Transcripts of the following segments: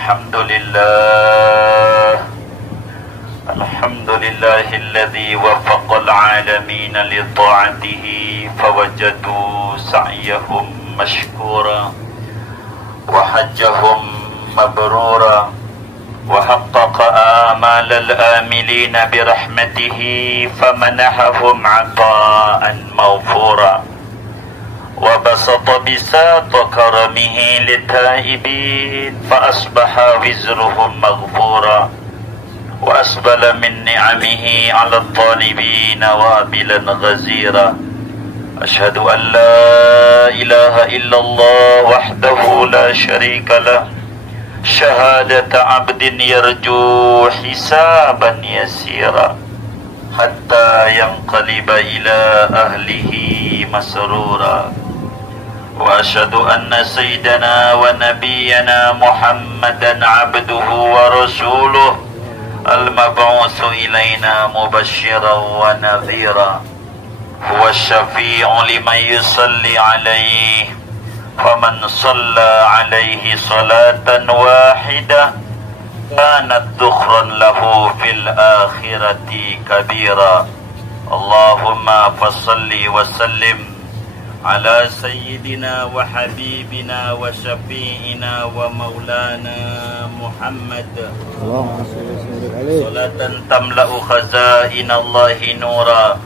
الحمد لله الحمد لله الذي وفق العالمين لطاعته فوجدوا سعيهم مشكورا وحجهم مبرورا وحقق آمال الآملين برحمته فمنحهم عطاء موفورا وبسط بساط كرمه للتائبين فأصبح وزرهم مغفورا وأسبل من نعمه على الطالبين وابلا غزيرا أشهد أن لا إله إلا الله وحده لا شريك له شهادة عبد يرجو حسابا يسيرا حتى ينقلب إلى أهله مسرورا وأشهد أن سيدنا ونبينا محمدا عبده ورسوله المبعوث إلينا مبشرا ونذيرا هو الشفيع لمن يصلي عليه فمن صلى عليه صلاة واحدة كانت ذخرا له في الآخرة كبيرا اللهم فصل وسلم على سيدنا وحبيبنا وشفيعنا ومولانا محمد صلاة تملأ خزائن الله نورا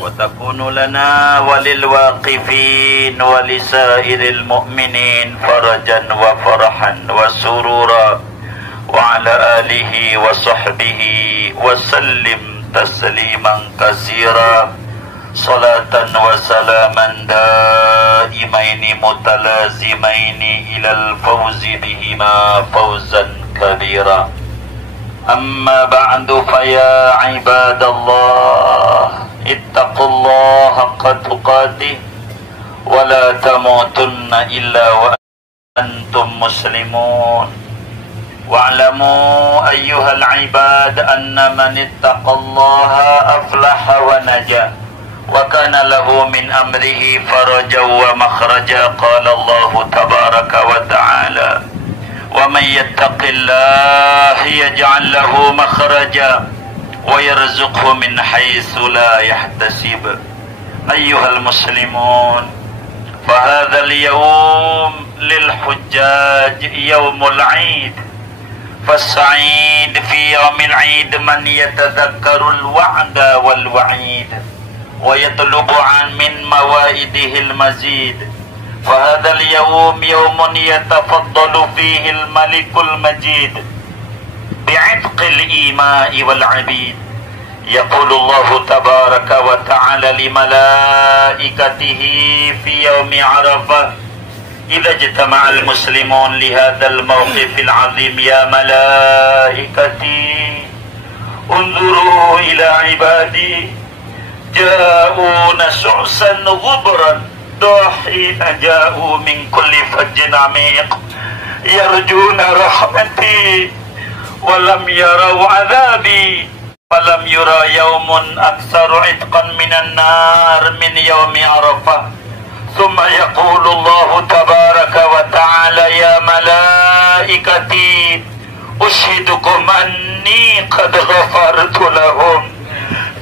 وتكون لنا وللواقفين ولسائر المؤمنين فرجا وفرحا وسرورا وعلى آله وصحبه وسلم تسليما كثيرا صلاة وسلاما دائمين متلازمين إلى الفوز بهما فوزا كبيرا أما بعد فيا عباد الله اتقوا الله حق تقاته ولا تموتن إلا وأنتم مسلمون واعلموا أيها العباد أن من اتقى الله أفلح ونجا وكان له من أمره فرجا ومخرجا قال الله تبارك وتعالى ومن يتق الله يجعل له مخرجا ويرزقه من حيث لا يحتسب أيها المسلمون فهذا اليوم للحجاج يوم العيد فالسعيد في يوم العيد من يتذكر الوعد والوعيد ويطلب من موائده المزيد فهذا اليوم يوم يتفضل فيه الملك المجيد بعتق الإيماء والعبيد يقول الله تبارك وتعالى لملائكته في يوم عرفة إذا اجتمع المسلمون لهذا الموقف العظيم يا ملائكتي انظروا إلى عبادي جاءون شعثا غبرا ضاحين جاءوا من كل فج عميق يرجون رحمتي ولم يروا عذابي فلم يرى يوم أكثر عتقا من النار من يوم عرفة ثم يقول الله تبارك وتعالى يا ملائكتي أشهدكم أني قد غفرت لهم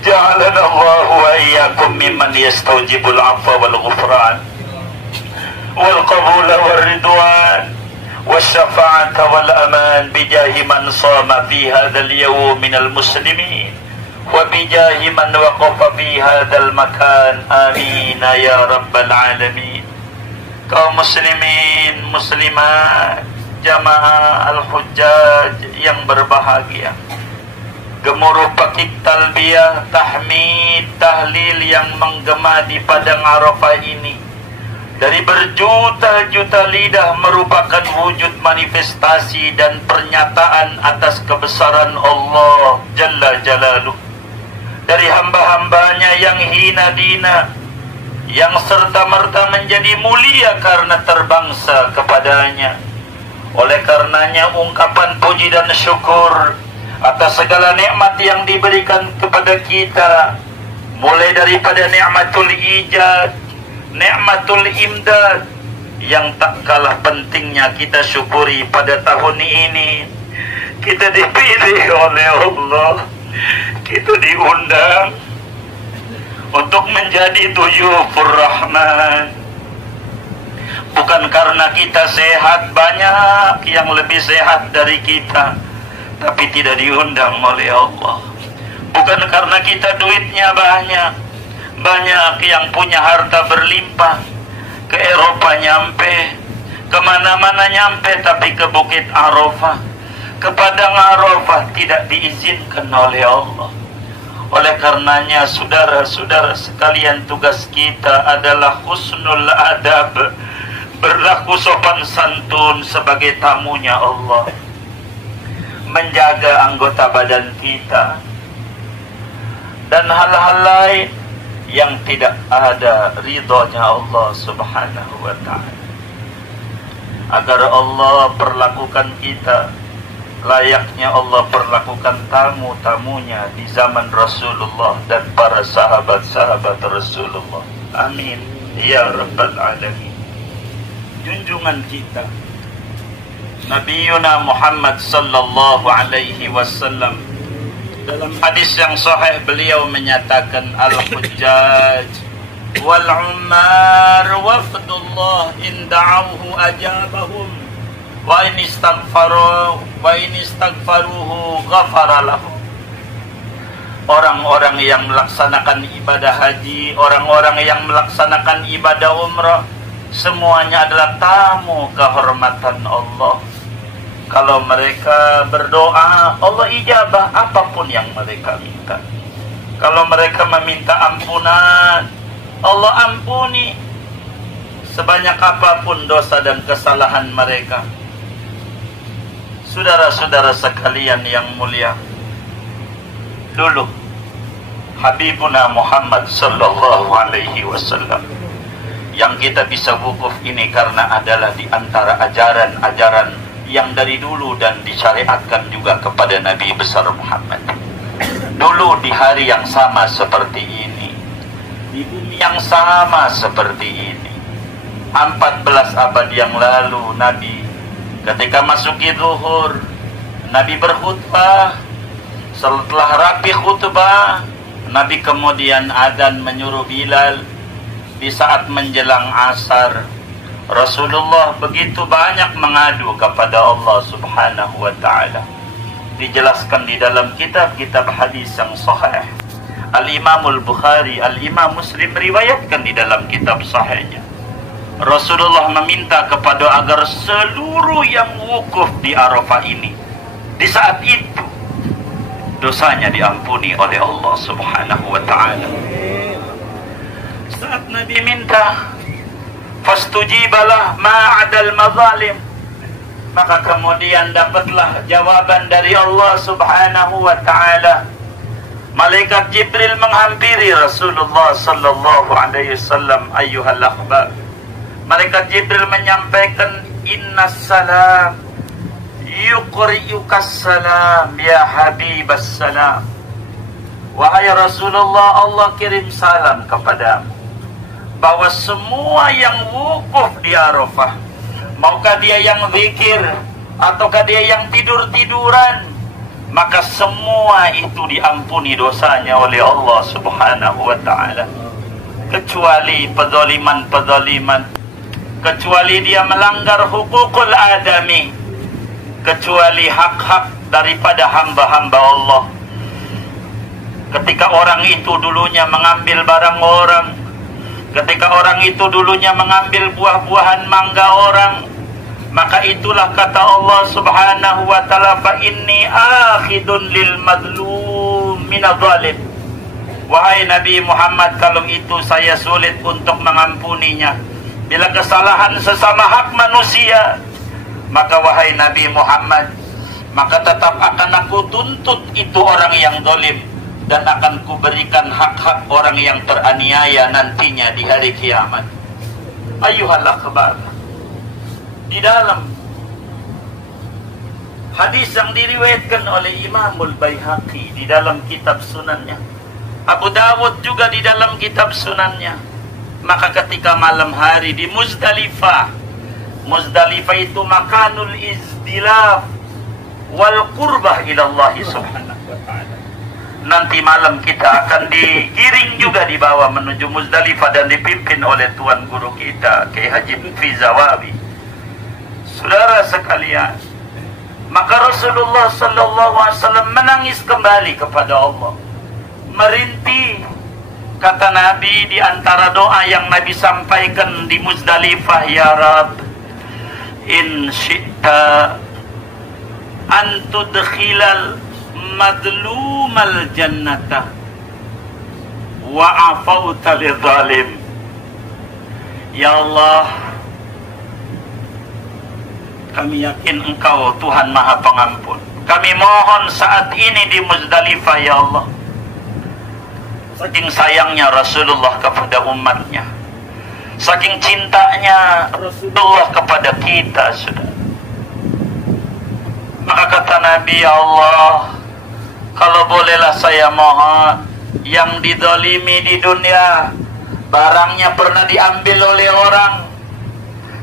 جعلنا الله وإياكم ممن يستوجب العفو والغفران والقبول والرضوان والشفاعة والأمان بجاه من صام في هذا اليوم من المسلمين وبجاه من وقف في هذا المكان آمين يا رب العالمين kaum muslimin muslimat jamaah al-hujjaj yang berbahagia gemuruh pakik talbiyah tahmid tahlil yang menggema di padang Arafah ini dari berjuta-juta lidah merupakan wujud manifestasi dan pernyataan atas kebesaran Allah Jalla Jalaluh dari hamba-hambanya yang hina dina yang serta-merta menjadi mulia karena terbangsa kepadanya. Oleh karenanya ungkapan puji dan syukur atas segala nikmat yang diberikan kepada kita, mulai daripada nikmatul ijad, nikmatul imdad yang tak kalah pentingnya kita syukuri pada tahun ini, kita dipilih oleh Allah, kita diundang untuk menjadi Duyufur Rahman. Bukan karena kita sehat, banyak yang lebih sehat dari kita, tapi tidak diundang oleh Allah. Bukan karena kita duitnya banyak, banyak yang punya harta berlimpah, ke Eropa nyampe, kemana-mana nyampe, tapi ke Bukit Arafah, ke Padang Arafah tidak diizinkan oleh Allah. Oleh karenanya saudara-saudara sekalian, tugas kita adalah husnul adab, berlaku sopan santun sebagai tamunya Allah, menjaga anggota badan kita, dan hal-hal lain yang tidak ada ridhonya Allah subhanahu wa ta'ala, agar Allah perlakukan kita layaknya Allah perlakukan tamu-tamunya di zaman Rasulullah dan para sahabat-sahabat Rasulullah. Amin ya rabbal alamin. Junjungan kita Nabiuna Muhammad sallallahu alaihi wasallam, dalam hadis yang sahih beliau menyatakan, al-hujjaj wal ummar wafdullah in da'awhu ajabahum wa in istaghfaruhu ghafara lahum. Orang-orang yang melaksanakan ibadah haji, orang-orang yang melaksanakan ibadah umrah, semuanya adalah tamu kehormatan Allah. Kalau mereka berdoa, Allah ijabah apapun yang mereka minta. Kalau mereka meminta ampunan, Allah ampuni sebanyak apapun dosa dan kesalahan mereka. Saudara-saudara sekalian yang mulia, dulu Habibuna Muhammad sallallahu alaihi wasallam yang kita bisa wukuf ini karena adalah di antara ajaran-ajaran yang dari dulu dan disyariatkan juga kepada Nabi besar Muhammad. Dulu di hari yang sama seperti ini, di bumi yang sama seperti ini, 14 abad yang lalu, Nabi ketika masuki zuhur, Nabi berkhutbah. Setelah rapi khutbah, Nabi kemudian adzan menyuruh Bilal. Di saat menjelang asar, Rasulullah begitu banyak mengadu kepada Allah subhanahu wa ta'ala. Dijelaskan di dalam kitab-kitab hadis yang sahih. Al-Imamul Bukhari, Al-Imam Muslim riwayatkan di dalam kitab sahihnya, Rasulullah meminta kepada agar seluruh yang wukuf di Arafah ini, di saat itu dosanya diampuni oleh Allah subhanahu wa ta'ala. Saat Nabi minta, fastujibalah ma'adal mazalim, maka kemudian dapatlah jawaban dari Allah subhanahu wa ta'ala. Malaikat Jibril menghampiri Rasulullah sallallahu alaihi wasallam, ayyuhal akhbar. Malaikat Jibril menyampaikan, inna salam yuqri'ukas salam ya habibas salam. Wahai Rasulullah, Allah kirim salam kepadamu, bahwa semua yang wukuf di Arafah, maukah dia yang zikir ataukah dia yang tidur-tiduran, maka semua itu diampuni dosanya oleh Allah subhanahu wa ta'ala, kecuali pezaliman-pezaliman, kecuali dia melanggar hukukul adami, kecuali hak-hak daripada hamba-hamba Allah. Ketika orang itu dulunya mengambil barang orang, ketika orang itu dulunya mengambil buah-buahan mangga orang, maka itulah kata Allah subhanahu wa ta'ala, fa inni akhidun lil madlum minadzalim. Wahai Nabi Muhammad, kalau itu saya sulit untuk mengampuninya. Bila kesalahan sesama hak manusia, maka wahai Nabi Muhammad, maka tetap akan aku tuntut itu orang yang zalim, dan akan kuberikan hak-hak orang yang teraniaya nantinya di hari kiamat. Ayyuhal akhbar, di dalam hadis yang diriwayatkan oleh Imamul Baihaqi di dalam kitab sunannya, Abu Dawud juga di dalam kitab sunannya, maka ketika malam hari di Muzdalifah, Muzdalifah itu makanul izdilaf wal qurbah ilallah subhanahu wa ta'ala. Nanti malam kita akan digiring juga dibawa menuju Muzdalifah dan dipimpin oleh Tuan Guru kita Kiai Haji Fizawawi. Saudara sekalian, maka Rasulullah sallallahu alaihi wasallam menangis kembali kepada Allah, merintih. Kata Nabi di antara doa yang Nabi sampaikan di Muzdalifah, ya Rabb, in syi'ta an tudkhilal madlumal jannata wa afauta lidzalim. Ya Allah, kami yakin Engkau Tuhan Maha Pengampun. Kami mohon saat ini di Muzdalifah, ya Allah, saking sayangnya Rasulullah kepada umatnya, saking cintanya Rasulullah kepada kita, saudara. Maka kata Nabi, ya Allah, kalau bolehlah saya mohon, yang didolimi di dunia, barangnya pernah diambil oleh orang,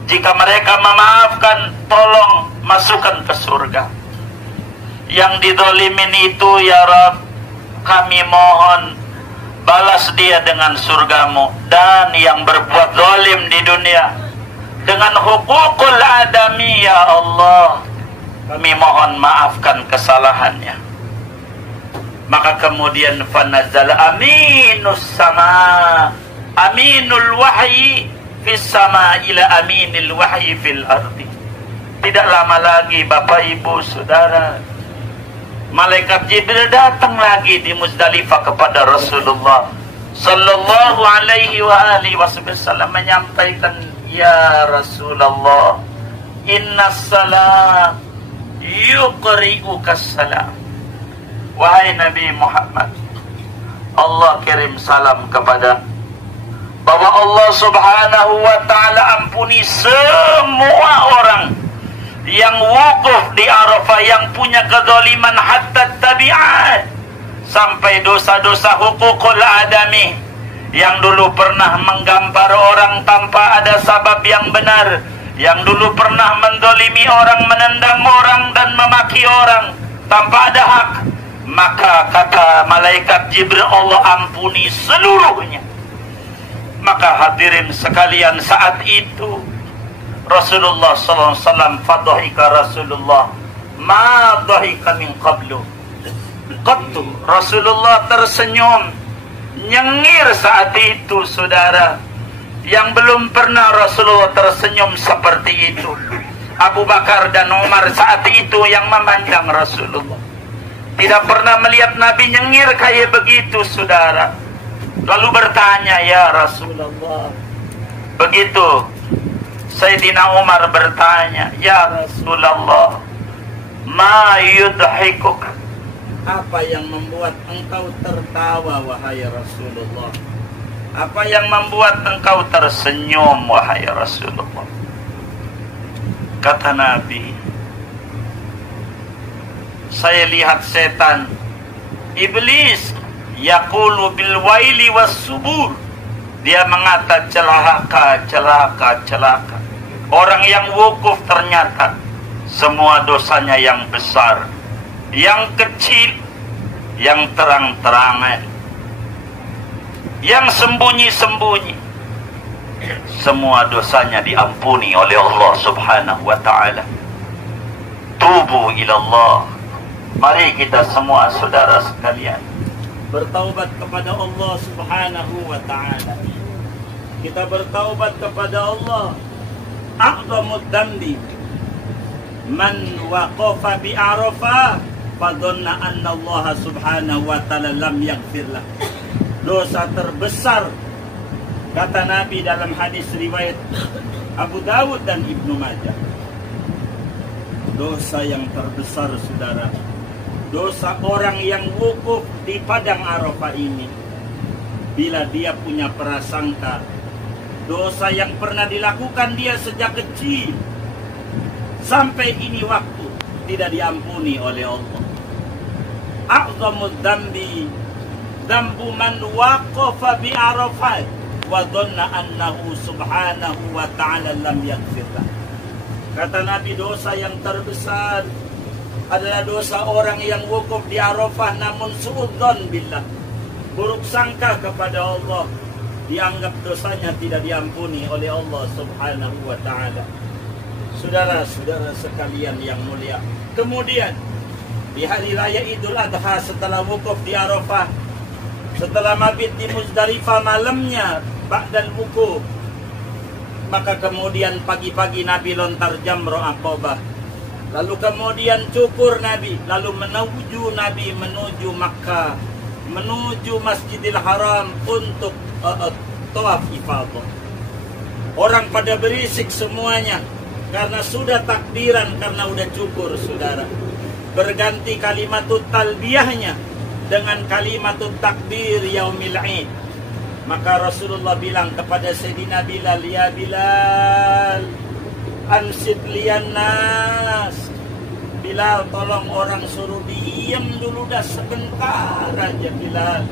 jika mereka memaafkan, tolong masukkan ke surga. Yang didolimin itu, ya Rabb, kami mohon balas dia dengan surgamu. Dan yang berbuat zalim di dunia dengan hukukul adami, ya Allah, kami mohon maafkan kesalahannya. Maka kemudian fanazal aminus sama, aminul wahyi fis sama ila aminil wahyi fil ardi. Tidak lama lagi Bapak Ibu Saudara, Malaikat Jibril datang lagi di Muzdalifah kepada Rasulullah sallallahu alaihi wa alihi wasallam, menyampaikan, ya Rasulullah, inna salam yuqri'uka salam. Wahai Nabi Muhammad, Allah kirim salam kepada, bahwa Allah subhanahu wa ta'ala ampuni semua orang yang wukuf di Arafah, yang punya kezaliman hatta tabi'at, sampai dosa-dosa hukukul adami, yang dulu pernah menggampar orang tanpa ada sabab yang benar, yang dulu pernah mendolimi orang, menendang orang dan memaki orang tanpa ada hak. Maka kata malaikat Jibril, Allah ampuni seluruhnya. Maka hadirin sekalian, saat itu Rasulullah sallallahu alaihi wasallam, fadhika Rasulullah ma dhahika min qablu qattu. Rasulullah tersenyum nyengir saat itu, saudara, yang belum pernah Rasulullah tersenyum seperti itu. Abu Bakar dan Umar saat itu yang memandang Rasulullah, tidak pernah melihat Nabi nyengir kayak begitu, saudara. Lalu bertanya, ya Rasulullah. Begitu Sayyidina Umar bertanya, ya Rasulullah, ma yudhikuk, apa yang membuat engkau tertawa wahai Rasulullah? Apa yang membuat engkau tersenyum wahai Rasulullah? Kata Nabi, saya lihat setan iblis yaqulu bil waili was subur, dia mengata celaka, celaka, celaka. Orang yang wukuf ternyata semua dosanya yang besar, yang kecil, yang terang-terangan, yang sembunyi-sembunyi, semua dosanya diampuni oleh Allah subhanahu wa ta'ala. Tubu ilallah. Mari kita semua saudara sekalian bertaubat kepada Allah subhanahu wa ta'ala. Kita bertaubat kepada Allah. A'zamud dambi man waqafa bi Arafah fadhanna anna Allah subhanahu wa ta'ala lam yaghfir lah. Dosa terbesar, kata Nabi dalam hadis riwayat Abu Dawud dan Ibnu Majah, dosa yang terbesar, saudara, dosa orang yang wukuf di padang Arafah ini, bila dia punya prasangka dosa yang pernah dilakukan dia sejak kecil sampai ini waktu tidak diampuni oleh Allah. A'zamud dambi dambu man waqafa bi Arafah wa dhanna annahu subhanahu wa ta'ala lam yaghfir. Kata Nabi, dosa yang terbesar adalah dosa orang yang wukuf di Arafah namun suudzon billah, buruk sangka kepada Allah, dianggap dosanya tidak diampuni oleh Allah Subhanahu wa ta'ala. Saudara-saudara sekalian yang mulia, kemudian di hari raya Idul Adha setelah wukuf di Arafah, setelah mabit di Muzdalifah malamnya ba'dal wukuf, maka kemudian pagi-pagi Nabi lontar jamrah Aqabah, lalu kemudian cukur Nabi, lalu menuju Makkah, menuju Masjidil Haram untuk tawaf ifadah. Orang pada berisik semuanya karena sudah takbiran, karena udah cukur, saudara. Berganti kalimatut talbiyahnya dengan kalimatut takbir yaumil Id. Maka Rasulullah bilang kepada Sayyidina Bilal, ya Bilal, ansit liyan nas. Bilal, tolong orang suruh diam dulu dah sebentar aja. Bilal,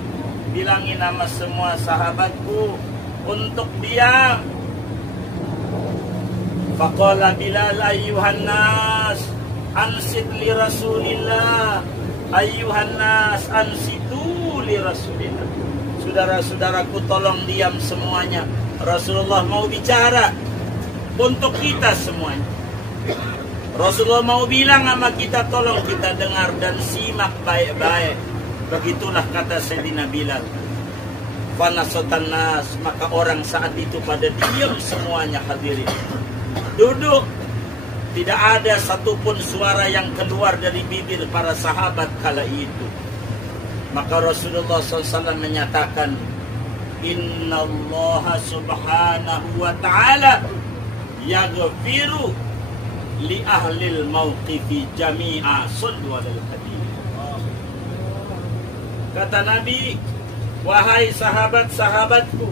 bilangin nama semua sahabatku untuk diam. Faqala Bilal, ayyuhan nas, ansit li Rasulillah. Ayyuhan nas, ansitu li Rasulillah. Saudara-saudaraku, tolong diam semuanya. Rasulullah mau bicara untuk kita semuanya. Rasulullah mau bilang sama kita, tolong kita dengar dan simak baik-baik. Begitulah kata Sayyidina Bilal. Fanasatan nas, maka orang saat itu pada diam semuanya, hadirin. Duduk. Tidak ada satupun suara yang keluar dari bibir para sahabat kala itu. Maka Rasulullah SAW menyatakan, Inna Allah subhanahu wa ta'ala yaghfiru li ahlil mawqifi jami'a sallu alal hadith. Kata Nabi, wahai sahabat-sahabatku,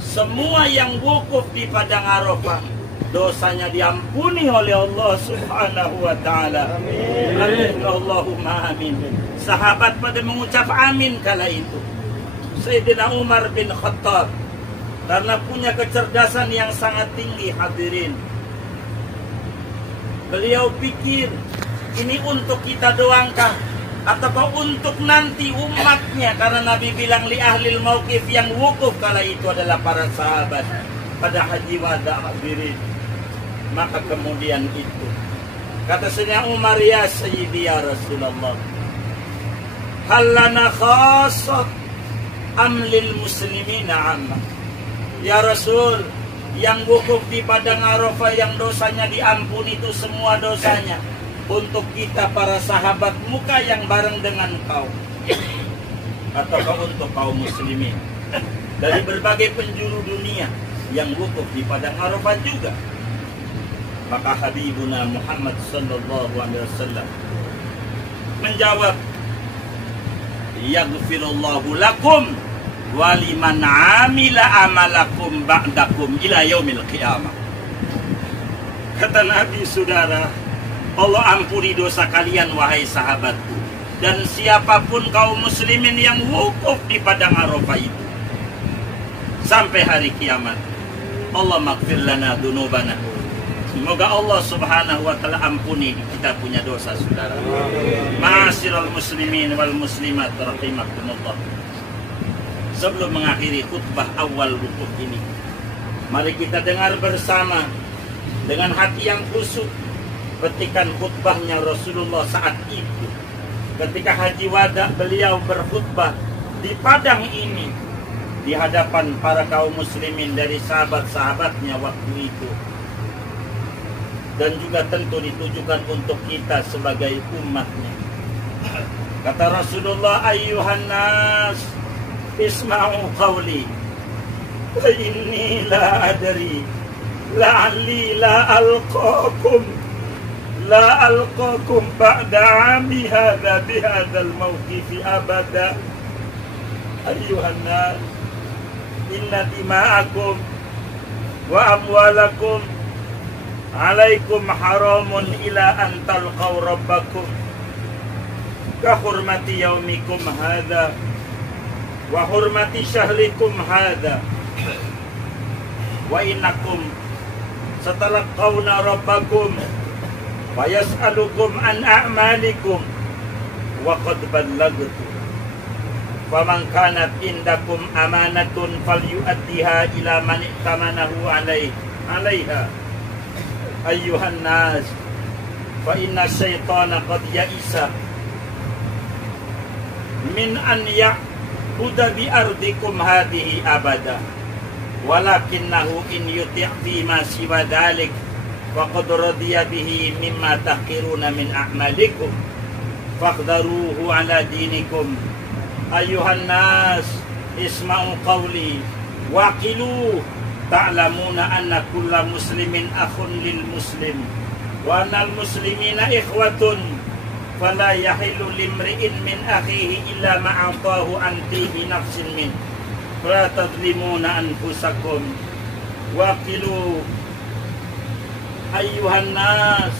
semua yang wukuf di padang Arafah, dosanya diampuni oleh Allah subhanahu wa ta'ala. Amin. Allahumma amin. Sahabat pada mengucap amin kala itu. Sayyidina Umar bin Khattab, karena punya kecerdasan yang sangat tinggi, hadirin, beliau pikir, ini untuk kita doangkah ataukah untuk nanti umatnya? Karena Nabi bilang li ahlil mauqif, yang wukuf kala itu adalah para sahabat pada haji wada, hadirin. Maka kemudian itu kata Sayyidina Umar, ya Sayyidi ya Rasulullah, hal lana khassat am lil muslimina amma. Ya Rasul, yang wukuf di padang Arafah yang dosanya diampuni itu semua dosanya untuk kita para sahabat muka yang bareng dengan kau, ataukah untuk kaum muslimin dari berbagai penjuru dunia yang wukuf di padang Arafah juga? Maka Habibuna Muhammad sallallahu alaihi wasallam menjawab, yaghfirullahu lakum wa liman amila amalakum ba'dakum ila yaumil qiyamah. Kata Nabi, saudara, Allah ampuni dosa kalian wahai sahabatku, dan siapapun kaum muslimin yang wukuf di padang Arafah itu sampai hari kiamat. Allah maghfir lana dunubana. Semoga Allah subhanahu wa ta'ala ampuni kita punya dosa, saudara. Ma'asyiral muslimin wal muslimat rahimakumullah. Sebelum mengakhiri khutbah awal wukuf ini, mari kita dengar bersama dengan hati yang khusyuk petikan khutbahnya Rasulullah saat itu. Ketika haji wada, beliau berkhutbah di padang ini di hadapan para kaum muslimin dari sahabat-sahabatnya waktu itu, dan juga tentu ditujukan untuk kita sebagai umatnya. Kata Rasulullah, ayyuhan nas, isma'u qawli, fa inni la adri la'alli la alqakum ba'da 'ami hadha bihadzal mawqifi abada. Ayyuhan nas, inna dima'akum wa amwalakum alaikum haramun ila an talqaw rabbakum ka hurmati yaumikum hadha wa hurmati syahrikum hadha wa innakum satalaqawna rabbakum fayas'alukum an a'malikum wa qad ballagtu faman kanat indakum amanatun falyu'addiha ila man i'tamanahu alaiha ayyuhan nas fa inna syaitana qad ya'isa min an ya'buda bi ardikum hadhihi abada walakinnahu in yuti' fi ma siwa dhalik faqad radiya bihi mimma tahqiruna min a'malikum faqdaruhu ala dinikum ayyuhan nas isma'u qawli waqilu ta'lamuna anna kulla muslimin akhun lil muslim wa anna al muslimina ikhwatun fala yahillu limri'in min akhihi illa ma'atahu an tibi nafsin min fala tadlimuna anfusakum waqilu ayyuhan nas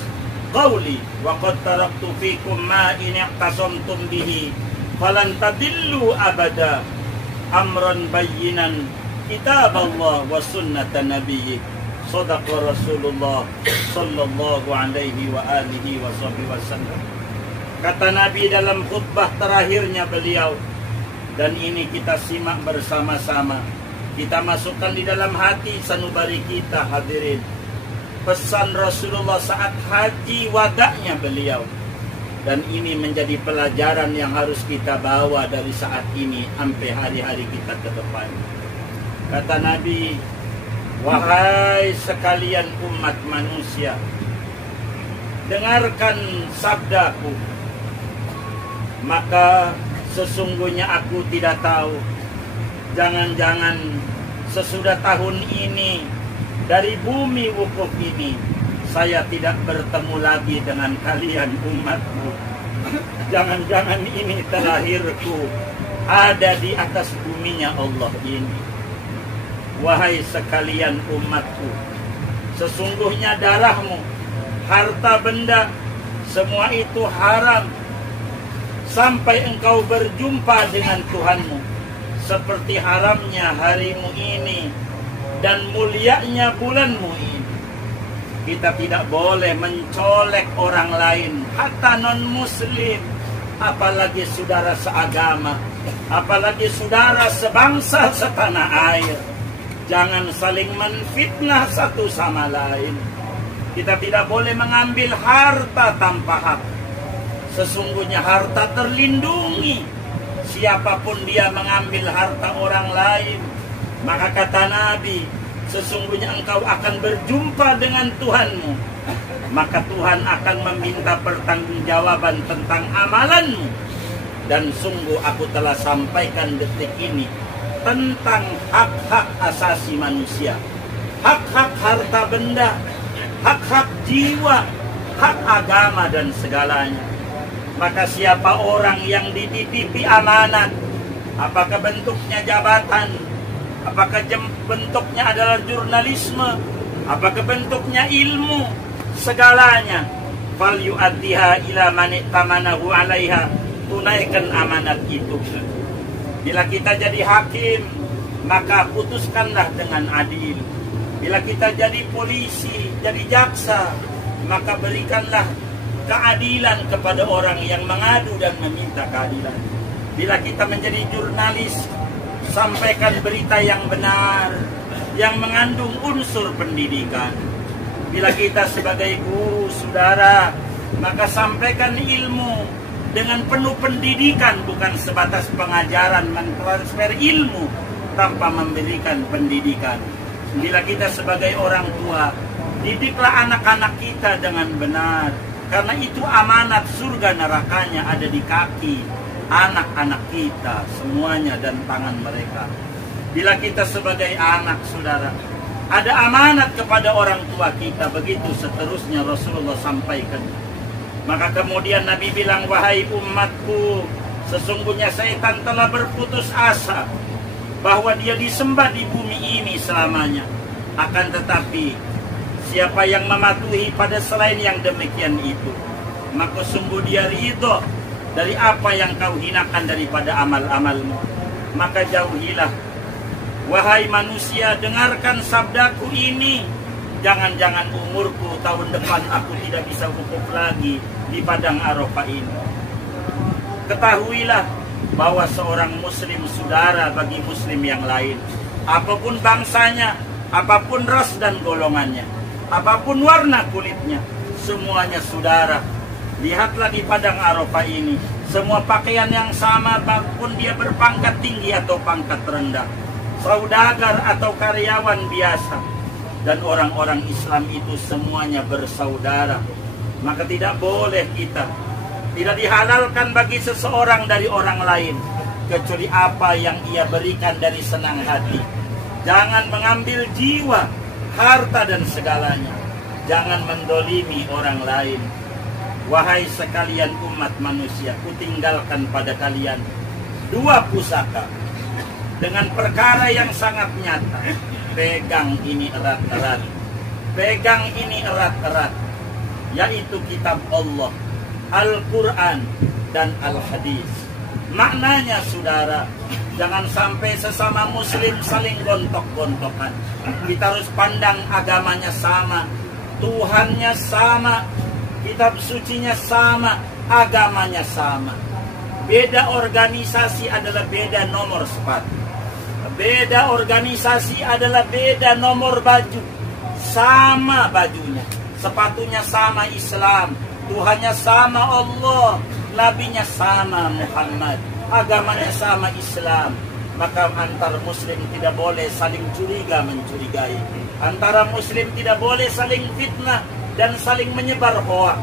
qawli wa qad taraktu fikum ma in i'tasamtum bihi falan tadillu abada amran bayyinan kitab Allah wa sunnata nabiyyi sadaqa Rasulullah sallallahu alaihi wa alihi wasallam. Kata Nabi dalam khutbah terakhirnya beliau, dan ini kita simak bersama-sama, kita masukkan di dalam hati sanubari kita hadirin. Pesan Rasulullah saat haji wadaknya beliau, dan ini menjadi pelajaran yang harus kita bawa dari saat ini sampai hari-hari kita ke depan. Kata Nabi, wahai sekalian umat manusia, dengarkan sabdaku, maka sesungguhnya aku tidak tahu, jangan-jangan sesudah tahun ini dari bumi wukuf ini saya tidak bertemu lagi dengan kalian umatku. Jangan-jangan ini terakhirku ada di atas buminya Allah ini. Wahai sekalian umatku, sesungguhnya darahmu, harta benda, semua itu haram sampai engkau berjumpa dengan Tuhanmu, seperti haramnya harimu ini dan mulianya bulanmu ini. Kita tidak boleh mencolek orang lain, hatta non-muslim, apalagi saudara seagama, apalagi saudara sebangsa setanah air. Jangan saling menfitnah satu sama lain. Kita tidak boleh mengambil harta tanpa hak. Sesungguhnya harta terlindungi. Siapapun dia mengambil harta orang lain, maka kata Nabi, sesungguhnya engkau akan berjumpa dengan Tuhanmu. Maka Tuhan akan meminta pertanggungjawaban tentang amalanmu. Dan sungguh aku telah sampaikan detik ini tentang hak-hak asasi manusia, hak-hak harta benda, hak-hak jiwa, hak agama dan segalanya. Maka siapa orang yang dititipi amanat, apakah bentuknya jabatan, apakah bentuknya adalah jurnalisme, apakah bentuknya ilmu, segalanya, fal yu'addiha ila man tamanahu 'alaiha, tunaikan amanat itu. Bila kita jadi hakim, maka putuskanlah dengan adil. Bila kita jadi polisi, jadi jaksa, maka berikanlah keadilan kepada orang yang mengadu dan meminta keadilan. Bila kita menjadi jurnalis, sampaikan berita yang benar, yang mengandung unsur pendidikan. Bila kita sebagai guru, saudara, maka sampaikan ilmu dengan penuh pendidikan, bukan sebatas pengajaran, mentransfer ilmu tanpa memberikan pendidikan. Bila kita sebagai orang tua, didiklah anak-anak kita dengan benar, karena itu amanat surga nerakanya ada di kaki anak-anak kita semuanya dan tangan mereka. Bila kita sebagai anak, saudara, ada amanat kepada orang tua kita, begitu seterusnya Rasulullah sampaikan. Maka kemudian Nabi bilang, wahai umatku, sesungguhnya syaitan telah berputus asa bahwa dia disembah di bumi ini selamanya. Akan tetapi siapa yang mematuhi pada selain yang demikian itu, maka sungguh dia ridho dari apa yang kau hinakan daripada amal-amalmu. Maka jauhilah. Wahai manusia, dengarkan sabdaku ini, Jangan-jangan umurku tahun depan aku tidak bisa wukuf lagi di padang Arafah ini. Ketahuilah bahwa seorang muslim saudara bagi muslim yang lain, apapun bangsanya, apapun ras dan golongannya, apapun warna kulitnya, semuanya saudara. Lihatlah di padang Arafah ini, semua pakaian yang sama, apapun dia berpangkat tinggi atau pangkat rendah, saudagar atau karyawan biasa, dan orang-orang Islam itu semuanya bersaudara. Maka tidak boleh kita, tidak dihalalkan bagi seseorang dari orang lain kecuali apa yang ia berikan dari senang hati. Jangan mengambil jiwa, harta dan segalanya. Jangan mendolimi orang lain. Wahai sekalian umat manusia, kutinggalkan pada kalian dua pusaka dengan perkara yang sangat nyata. Pegang ini erat-erat, pegang ini erat-erat, yaitu kitab Allah, Al-Quran dan Al-Hadis. Maknanya saudara, jangan sampai sesama muslim saling gontok-gontokan. Kita harus pandang agamanya sama, Tuhannya sama, kitab sucinya sama, agamanya sama. Beda organisasi adalah beda nomor sepatu, beda organisasi adalah beda nomor baju. Sama bajunya, sepatunya sama Islam, Tuhannya sama Allah, nabinya sama Muhammad, agamanya sama Islam. Maka antar muslim tidak boleh saling curiga mencurigai. Antara muslim tidak boleh saling fitnah dan saling menyebar hoak.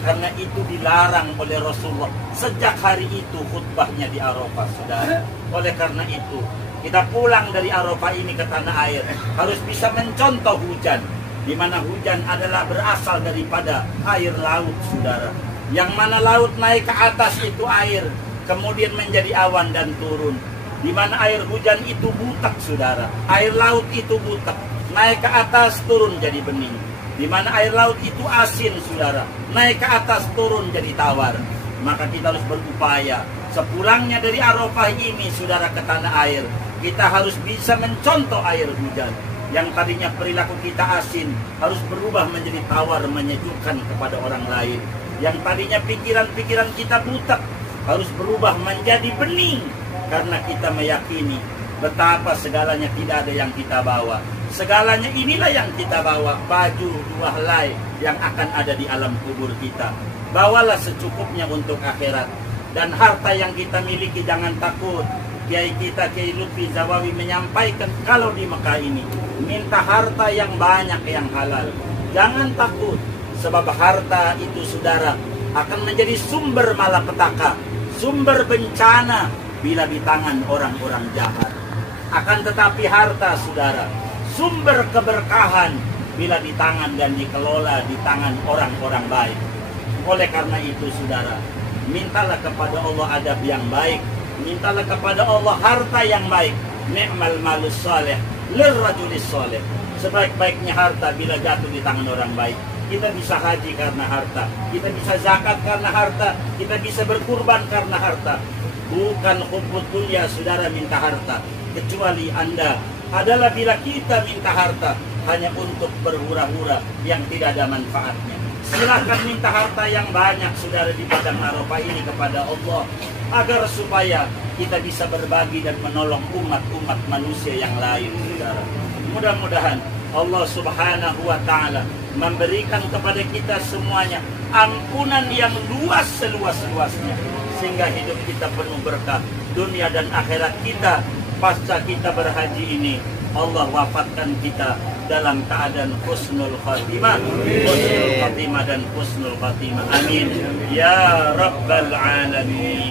Karena itu dilarang oleh Rasulullah sejak hari itu khutbahnya di Arafah, saudara. Oleh karena itu, kita pulang dari Arafah ini ke tanah air harus bisa mencontoh hujan, di mana hujan adalah berasal daripada air laut, saudara. Yang mana laut naik ke atas itu air, kemudian menjadi awan dan turun. Di mana air hujan itu butak, saudara. Air laut itu butak, naik ke atas turun jadi bening. Di mana air laut itu asin, saudara, naik ke atas turun jadi tawar. Maka kita harus berupaya sepulangnya dari Arafah ini, saudara, ke tanah air, kita harus bisa mencontoh air hujan. Yang tadinya perilaku kita asin harus berubah menjadi tawar, menyejukkan kepada orang lain. Yang tadinya pikiran-pikiran kita butak harus berubah menjadi bening, karena kita meyakini betapa segalanya tidak ada yang kita bawa. Segalanya inilah yang kita bawa, baju dua helai yang akan ada di alam kubur kita. Bawalah secukupnya untuk akhirat. Dan harta yang kita miliki jangan takut. Kiai kita, Kiai Lutfi Zawawi menyampaikan, kalau di Mekah ini minta harta yang banyak yang halal. Jangan takut, sebab harta itu, saudara, akan menjadi sumber malapetaka, sumber bencana bila di tangan orang-orang jahat. Akan tetapi harta, saudara, sumber keberkahan bila di tangan dan dikelola di tangan orang-orang baik. Oleh karena itu, saudara, mintalah kepada Allah adab yang baik, mintalah kepada Allah harta yang baik. Ni'mal malus salih lirrajulis salih. Sebaik-baiknya harta bila jatuh di tangan orang baik. Kita bisa haji karena harta, kita bisa zakat karena harta, kita bisa berkurban karena harta. Bukan hubbud dunya, saudara, minta harta, kecuali Anda adalah bila kita minta harta hanya untuk berhura-hura yang tidak ada manfaatnya. Silakan minta harta yang banyak, saudara, di padang Arafah ini kepada Allah, agar supaya kita bisa berbagi dan menolong umat-umat manusia yang lain, saudara. Mudah-mudahan Allah Subhanahu wa Ta'ala memberikan kepada kita semuanya ampunan yang luas seluas-luasnya, sehingga hidup kita penuh berkah dunia dan akhirat kita. Pasca kita berhaji ini, Allah wafatkan kita dalam keadaan husnul khatimah, husnul khatimah dan husnul khatimah. Amin ya rabbal alamin.